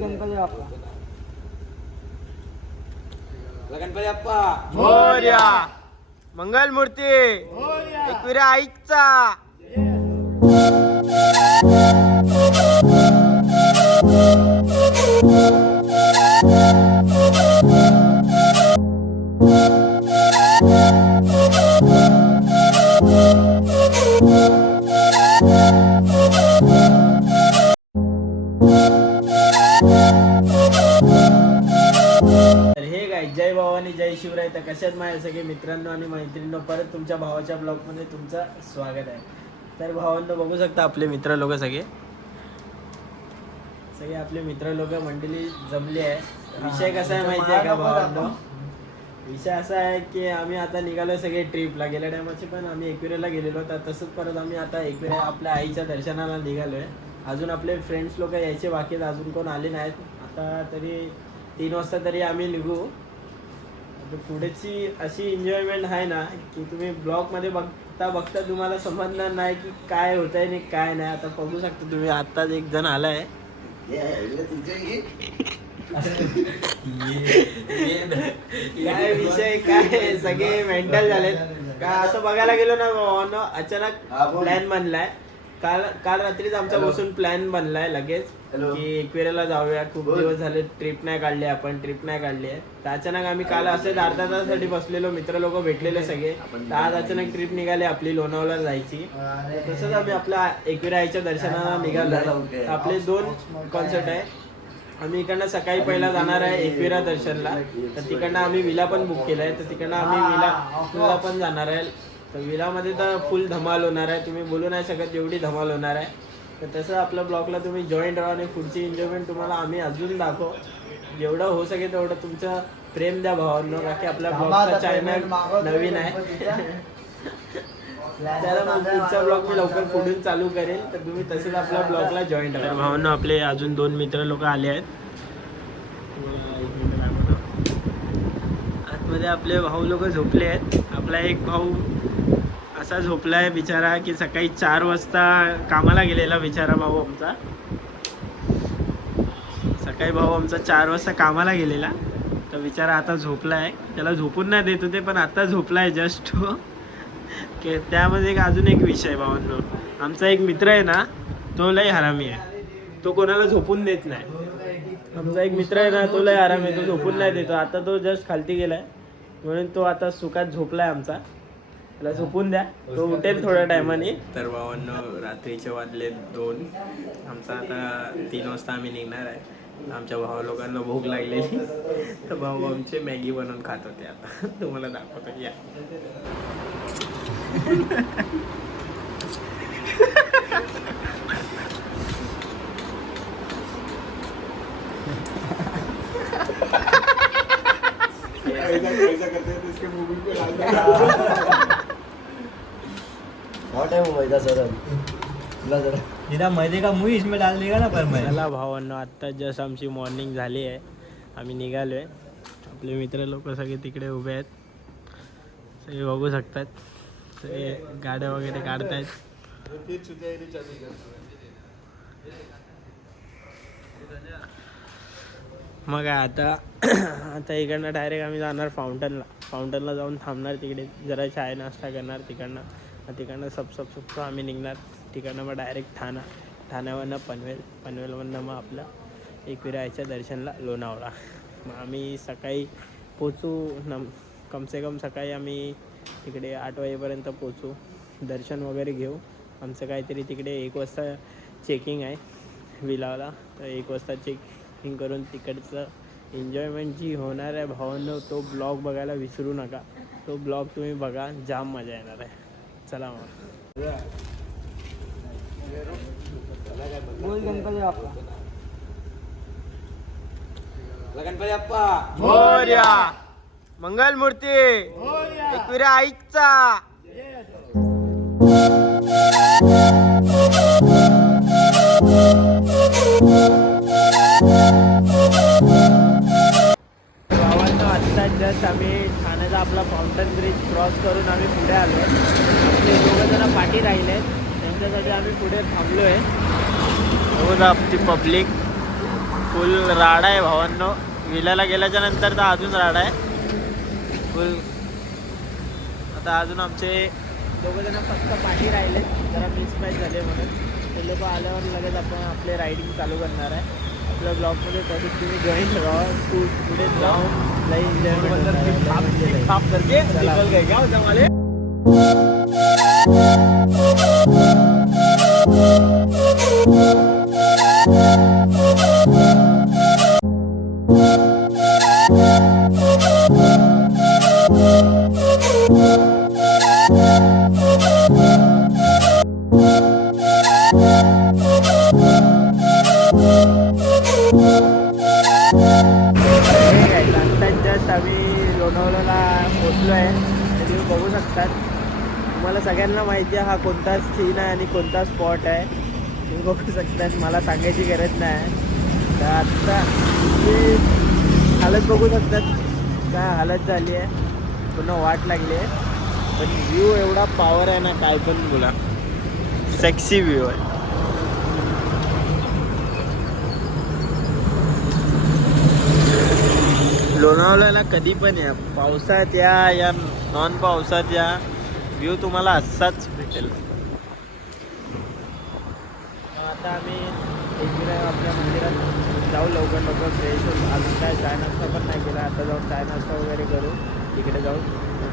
गणपती बाप्पा. गणपती बाप्पा मोरया. मंगल मूर्ती एकविरा आईचा. तर हे काय, जय भवानी जय शिवराय. तर कशात माझ्या सगळे मित्रांनो आणि मैत्रिणींनो, परत तुमच्या भावाच्या ब्लॉगमध्ये तुमचं स्वागत आहे. तर भावांनो बघू शकता आपले मित्र लोक सगळे आपले मित्र लोक मंडळी जमली आहे. विषय कसा आहे माहिती आहे का भावांनो? विषय असा आहे की आम्ही आता निघालो सगळे ट्रिपला. गेल्या टायमाची पण आम्ही एकविरेला गेलेलो, तर तसंच परत आम्ही आता एकविरा आपल्या आईच्या दर्शनाला निघालोय. अजून आपले फ्रेंड्स लोक यायचे बाकी आहेत, अजून कोण आले नाहीत. आता तरी 3 वाजता तरी आम्ही निघू. पुढेची अशी एन्जॉयमेंट आहे ना की तुम्ही ब्लॉगमध्ये बघता तुम्हाला समजणार नाही की काय होत आहे आणि काय नाही. आता बघू शकता तुम्ही, आत्ताच एक जण आलाय. काय विषय काय, सगळे मेंटल झालेत का असं बघायला गेलो ना. अचानक प्लॅन बनलाय. काल रात्रीच आमचा बसून प्लॅन बनलाय लगेच की एकविरेला जाऊया. खूप दिवस झाले ट्रिप नाही काढली आहे. तर अचानक आम्ही काल असेच अर्धा तासासाठी बसलेलो, मित्र लोक भेटलेले सगळे. तर आज अचानक ट्रिप निघाली आपली लोणावळा जायची. तसंच आम्ही आपल्या एकविरा आईच्या दर्शनाला निघालो. आपले 2 कॉन्सर्ट आहे. आम्ही इकडनं सकाळी पहिला जाणार आहे एकविरा दर्शनला. तर तिकडनं आम्ही विला पण बुक केलाय. तर तिकडनं आम्ही विला पण जाणार आहे. तर विलामध्ये तर फुल धमाल होणार आहे. तुम्ही बोलू नाही शकत एवढी धमाल होणार आहे. तर तसं आपल्या ब्लॉगला तुम्ही जॉईन राहा आणि पुढची एन्जॉयमेंट तुम्हाला आम्ही अजून दाखवू. जेवढं होऊ शकेल तेवढं तुमचं प्रेम द्या भावांनो, बाकी आपल्या ब्लॉगचा चॅनल नवीन आहे. त्याला मग पुढचा ब्लॉग मी लवकर पुढून चालू करेल. तर तुम्ही तसंच आपल्या ब्लॉगला जॉईन राहा. भावांनो आपले अजून 2 मित्र लोक आले आहेत. आतमध्ये आपले भाऊ लोक झोपले आहेत. आपला एक भाऊ असा झोपलाय बिचारा की सकाळी 4 वाजता कामाला गेलेला बिचारा भाऊ आमचा. सकाळी भाऊ आमचा 4 वाजता कामाला गेलेला. तर बिचारा आता झोपलाय. त्याला झोपून नाही देत होते पण आता झोपलाय जस्ट. त्यामध्ये अजून एक विषय भावांनो, आमचा एक मित्र आहे ना, तो लय हरामी आहे. तो कोणाला झोपून देत नाही. आमचा एक मित्र आहे ना, तो लय हरामी आहे. तो झोपून नाही देतो. आता तो जस्ट खालती गेलाय म्हणून तो आता सुखात झोपलाय आमचा. त्याला झोपून द्या, तो उठेल थोड्या टायमाने. तर भावांनो रात्रीचे वाजले 2. आमचा आता 3 वाजता आम्ही निघणार आहे. आमच्या भावा लोकांना भूक लागलेली. तर भाऊ आमचे मॅगी बनवून खात होते. आता तुम्हाला दाखवतो या. मैदे का मुही इसमें डाल देगा ना. पर मैं चला भावांनो, आत्ता जस्ट आमची मॉर्निंग झाली आहे. आम्ही निघालोय. आपले मित्र लोक सगळे तिकडे उभे आहेत. सगळे बघू शकतात. सगळे गाड्या वगैरे काढतायत. मग आता इकडनं डायरेक्ट आम्ही जाणार फाउंटनला जाऊन थांबणार. तिकडे जरा चाय नाश्ता करणार. तिकडनं सब आम्ही निघणार. तिकडनं मग डायरेक्ट ठाण्यावरनं पनवेलवरनं मग आपलं एकविरा आईच्या दर्शनला लोणावळा. मग आम्ही सकाळी पोचू. कमसे कम सकाळी आम्ही तिकडे 8 वाजेपर्यंत पोचू. दर्शन वगैरे घेऊ. आमचं काहीतरी तिकडे 1 वाजता चेकिंग आहे विलाला. तर 1 वाजता चेकिंग करून तिकडचं एन्जॉयमेंट जी होणार आहे भावांनो, तो ब्लॉग बघायला विसरू नका. तो ब्लॉग तुम्ही बघा, जाम मजा येणार आहे. चला मग. गणपती बाप्पा. गणपती बाप्पा मोरया. मंगल मूर्ती एकविरा आईचा. भावांनो आत्ता जस्ट आम्ही ठाण्याचा आपला फाउंटन ब्रिज क्रॉस करून आम्ही पुढे आलो आपले दोघं जण पाठी राहिले त्यांच्यासाठी आम्ही पुढे थांबलो आहे. बघू आपली पब्लिक फुल राडा आहे भावांनो. विलाला गेल्याच्या नंतर तर अजून राडा आहे फुल. आता अजून आमचे दोघं जण फक्त पाठी राहिले जरा मिसमॅच झाले म्हणून. ते लोक आल्यावर लगेच आपण आपले रायडिंग चालू करणार आहे. आपल्या ब्लॉगमध्ये तसंच तुम्ही जॉईन व्हा. पुढे जाऊन लई एन्जॉयमेंट जस्ट आम्ही लोणावळ्याला पोचलो आहे. ते तुम्ही बघू शकतात. तुम्हाला सगळ्यांना माहिती आहे हा कोणता सीन आहे आणि कोणता स्पॉट आहे. तुम्ही बघू शकतात. मला सांगायची गरज नाही. तर आत्ता हालत बघू शकतात काय हालत झाली आहे. पूर्ण वाट लागली आहे. पण व्ह्यू एवढा पॉवर आहे ना काय पण बोला. सेक्सी व्ह्यू आहे. लोणावळ्याला कधी पण या, पावसात या नॉन पावसात या, व्ह्यू तुम्हाला असाच भेटेल. आता आम्ही आपल्या मंदिरात जाऊ लवकर फ्रेश होऊन. अजून काय चाय नाश्ता पण नाही केला. आता जाऊन चाय नाश्ता वगैरे करू. तिकडे जाऊन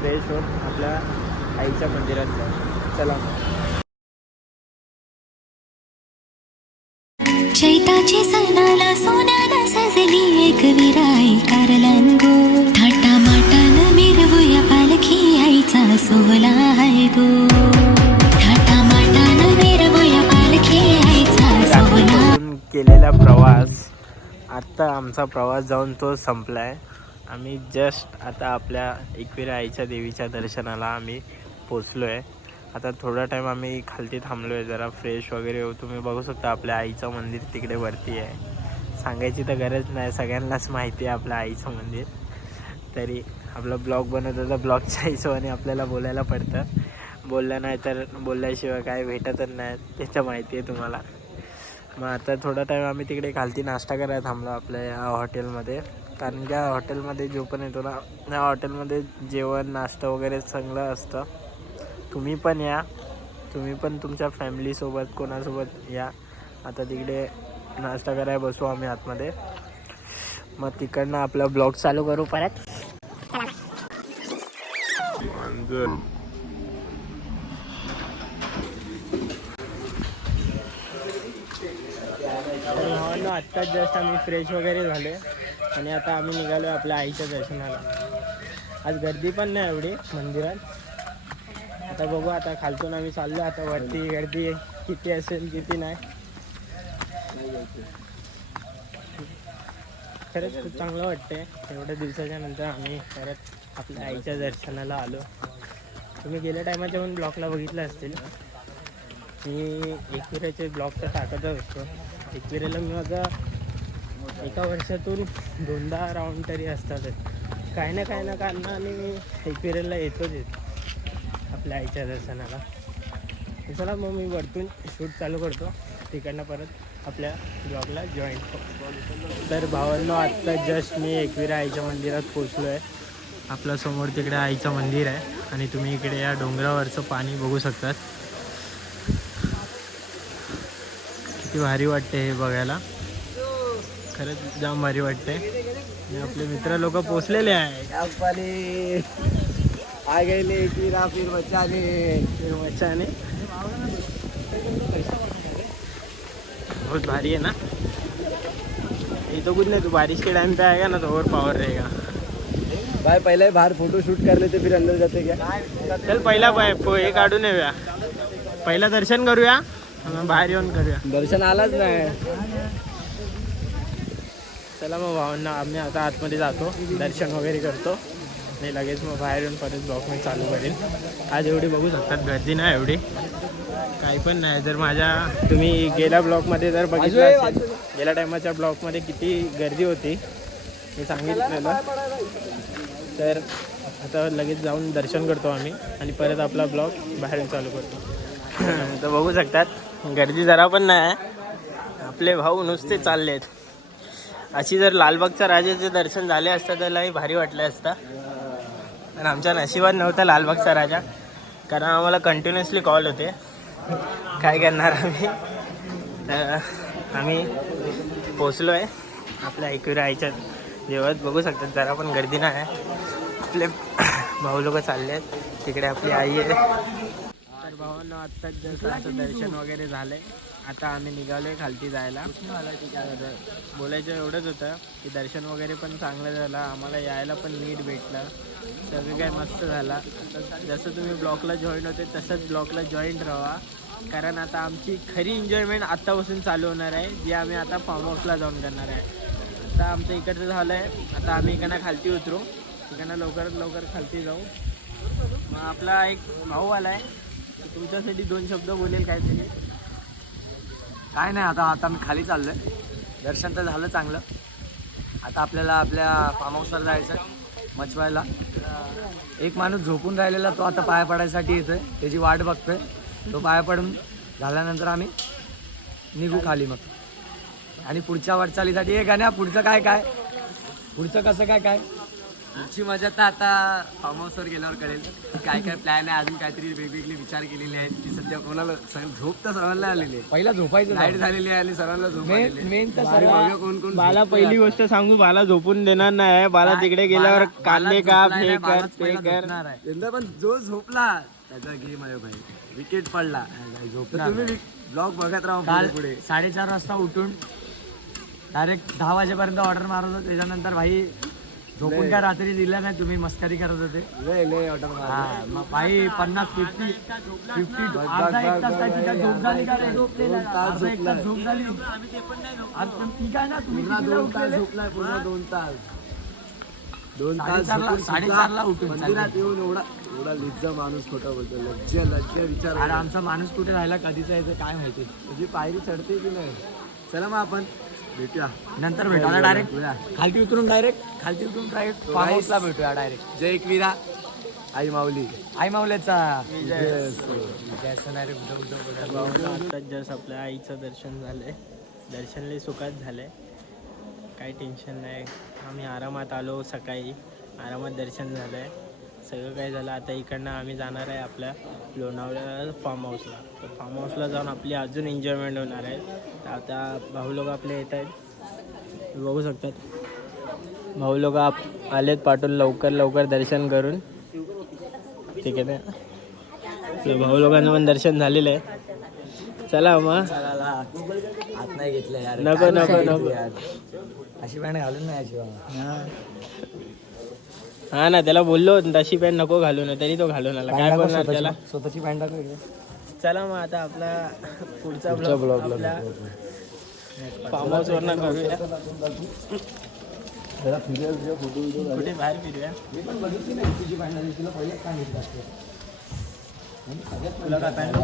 फ्रेश होऊन आपल्या आईच्या मंदिरात जाऊ. चला चैताची सणाला सोन्याला सजली एक विराई कारलांगो. थाटा माटानं मिरवूया पालखी आईचा सोहळा आहे गो. थाटा माटानं मिरवूया पालखी आईचा सोहळा. केलेला प्रवास आत्ता आमचा प्रवास जाऊन तो संपला आहे. आम्ही जस्ट आता आपल्या एकविरा आईच्या देवीच्या दर्शनाला आम्ही पोचलो आहे. आता थोडा टाईम आम्ही खालती थांबलो आहे जरा फ्रेश वगैरे हो. तुम्ही बघू शकता आपल्या आईचं मंदिर तिकडे वरती आहे. सांगायची तर गरज नाही, सगळ्यांनाच माहिती आहे आपल्या आईचं मंदिर. तरी आपला ब्लॉग बनवत होता ब्लॉगच्या हिशोबाने आपल्याला बोलायला पडतं. बोललं नाही तर बोलल्याशिवाय काय भेटतच नाही, त्याचं माहिती आहे तुम्हाला. मग आता थोडा टाईम आम्ही तिकडे खालती नाश्ता करायला थांबलो आपल्या या हॉटेलमध्ये. कारण की हॉटेलमध्ये जो पण येतो ना या हॉटेलमध्ये जेवण नाश्ता वगैरे चांगलं असतं. तुम्ही पण या, तुम्ही पण तुमच्या फॅमिलीसोबत कोणासोबत या. आता तिकडे नाश्ता करायला बसू आम्ही आतमध्ये. मग तिकडनं आपला ब्लॉग चालू करू परत. आत्ताच जस्ट आम्ही फ्रेश वगैरे झाले आणि आता आम्ही निघालो आपल्या आईच्या दर्शनाला. आज गर्दी पण नाही एवढी मंदिरात. आता बघू आता खालतून आम्ही चाललो. आता वरती गर्दी किती असेल किती नाही. खरंच खूप चांगलं वाटतंय. एवढ्या दिवसाच्या नंतर आम्ही परत आपल्या आईच्या दर्शनाला आलो. तुम्ही गेल्या टायमाच्या पण ब्लॉगला बघितलं असतील. मी एकविराचे ब्लॉग तर टाकतच असतो. एकविरेला मी माझा एका वर्षातून 2दा राऊंड तरी असतातच. काही ना कारणाने मी एकविरेला येतोच आपल्या आईच्या दर्शनाला. चला मग मी वरतून शूट चालू करतो. तिकडनं परत आपल्या ब्लॉगला जॉईन करतो. तर भावांनो आत्ता जस्ट मी एकविरा आईच्या मंदिरात पोचलो आहे. आपल्या समोर तिकडे आईचं मंदिर आहे आणि तुम्ही इकडे या डोंगरावरचं पाणी बघू शकतात. किती भारी वाटते हे बघायला. खरंच जाम भारी वाटते. आणि आपले मित्र लोक पोचलेले आहे. आ गेले की फिर मचाने बहुत भारी है ना. ये तो कुछ नहीं, तो बारिश के टाइम पे आएगा ना तो और पावर रहेगा. भाई पहले बाहर फोटो शूट कर लेते फिर अंदर जाते क्या. चल पहिला हे काढून येऊया. पहिला दर्शन करूया मग बाहेर येऊन करूया. दर्शन आलाच नाही. चला मग भावांना आम्ही आता आतमध्ये जातो, दर्शन वगैरे करतो आणि लगेच मग बाहेर येऊन परत ब्लॉग मी चालू करेन. आज एवढी बघू शकतात गर्दी नाही एवढी काही पण नाही. जर तुम्ही गेल्या ब्लॉगमध्ये जर बघितलं असेल, गेल्या टायमाच्या ब्लॉगमध्ये किती गर्दी होती हे सांगितलेलं. तर आता लगेच जाऊन दर्शन करतो आम्ही आणि परत आपला ब्लॉग बाहेर चालू करतो. तर बघू शकतात गर्दी जरा पण नाही आहे. आपले भाऊ नुसते चालले आहेत. अशी जर लालबागच्या राजाचे दर्शन झाले असतं तर लई भारी वाटलं असतं. पण आमच्या नशिबात नव्हता लालबागचा राजा, कारण आम्हाला कंटिन्युअसली कॉल होते. काय करणार आम्ही. तर आम्ही पोचलो आहे आपल्या एकविरा आईच्या जेवत. बघू शकतात जरा पण गर्दी नाही आहे. आपले भाऊ लोक चालले आहेत तिकडे. आपली आई आहे. तर भावांना आत्ताच जसं आमचं दर्शन वगैरे झालं आहे. आता आम्ही निघालो आहे खालती जायला. तर बोलायचं एवढंच होतं की दर्शन वगैरे पण चांगलं झालं. आम्हाला यायला पण नीट भेटलं. सगळं काय मस्त झालं. जसं तुम्ही ब्लॉगला जॉईन होते तसंच ब्लॉगला जॉईन राहा, कारण आता आमची खरी एन्जॉयमेंट आत्तापासून चालू होणार आहे, जी आम्ही आता फार्म हाऊसला जाऊन करणार आहे. आता आमचं इकडचं झालं आहे. आता आम्ही इकडनं खालती उतरू. इकडनं लवकरात लवकर खालती जाऊ. मग आपला एक भाऊ आला आहे, तुमच्यासाठी 2 शब्द बोलेल काहीतरी. काय नाही, आता मी खाली चाललोय. दर्शन तर झालं चांगलं. आता आपल्याला आपल्या फार्म हाऊसवर जायचं मचवायला. एक माणूस झोपून राहिलेला तो आता पाया पडायसाठी येतोय, त्याची वाट बघतोय. तो पाया पडून झाल्यानंतर आम्ही निघू खाली मग. आणि पुढच्या वाटचालीसाठी हे गाण्या पुढचं काय पुढचं कसं काय पुढची मजा तर आता फार्म हाऊसवर गेल्यावर कळेल. काय प्लॅन आहे. अजून काहीतरी वेगवेगळे विचार केलेले आहेत की सध्या कोणाला झोप तर सर्वांना आलेली आहे. पहिला झोपायचं लाईट झालेली आहे आणि सर्वांना झोप मेन तर कोण बाला पहिली गोष्ट सांगू, बाला झोपून देणार नाही. बाला तिकडे गेल्यावर कांदे काप, हे कर ते कर. यंदा पण जो झोपला त्याचा गेम आहे भाई. विकेट पडला झोपला. तुम्ही ब्लॉग बघत राहा पुढे. 4:30 वाजता उठून डायरेक्ट 10 वाजेपर्यंत ऑर्डर मारत होतो. त्याच्यानंतर भाई झोपून काय रात्री दिला नाही. तुम्ही मस्करी करत होते. ऑर्डर मग भाई 50-50 अर्धा एक तास काय तिथे झोप झाली का रे? झोप झाली. ठीक आहे ना, तुम्ही झोपलाय पूर्ण 2 तास. 2 तास 4:30 उठून मंदिरात येऊन एवढा लिज्जा माणूस खोटा बोलतो. लज्जा विचार. अरे आमचा माणूस कुठे राहिला, कधीचा येतो काय माहिती. तुझी पायरी चढते की नाही. चला मग आपण भेटूया नंतर. भेटूया डायरेक्ट खालती उतरून डायरेक्ट फार्म हाऊसला भेटूया डायरेक्ट. जय एकविरा आई माऊलीचा आत्ताच जस्ट आपल्या आईचं दर्शन झालंय. दर्शन लई सुखात झालंय, काही टेन्शन नाही. आम्ही आरामात आलो. सकाळी आरामात दर्शन झालंय. सगळं काय झालं. आता इकडनं आम्ही जाणार आहे आपल्या लोणावळ्या फार्म हाऊसला. तर फार्म हाऊसला जाऊन आपली अजून एन्जॉयमेंट होणार आहे. तर आता भाऊ लोक आपले येत आहेत, बघू शकतात. भाऊ लोक आलेत पाठवून लवकर दर्शन करून. ठीक आहे ना. तर भाऊ लोकांना पण दर्शन झालेलं आहे. चला मग. हात नाही घेतलं यार. नको अशी पॅन्ट घालून नाही अशी. हा ना, त्याला बोललो तशी पॅन्ट नको घालू ना, तरी तो घालून आला. काय बोलणार त्याला. स्वतःची पॅन्ट टाकू. चला मग आता आपला पुढचा ब्लॉग आपल्या फार्म हाऊस वरनं करूया. कुठे बाहेर फिरूया. मी पण बघितली नाही तुझी पॅन्ट. तुला पहिलेच सांगितलं असतं. तुला काय पॅन्ट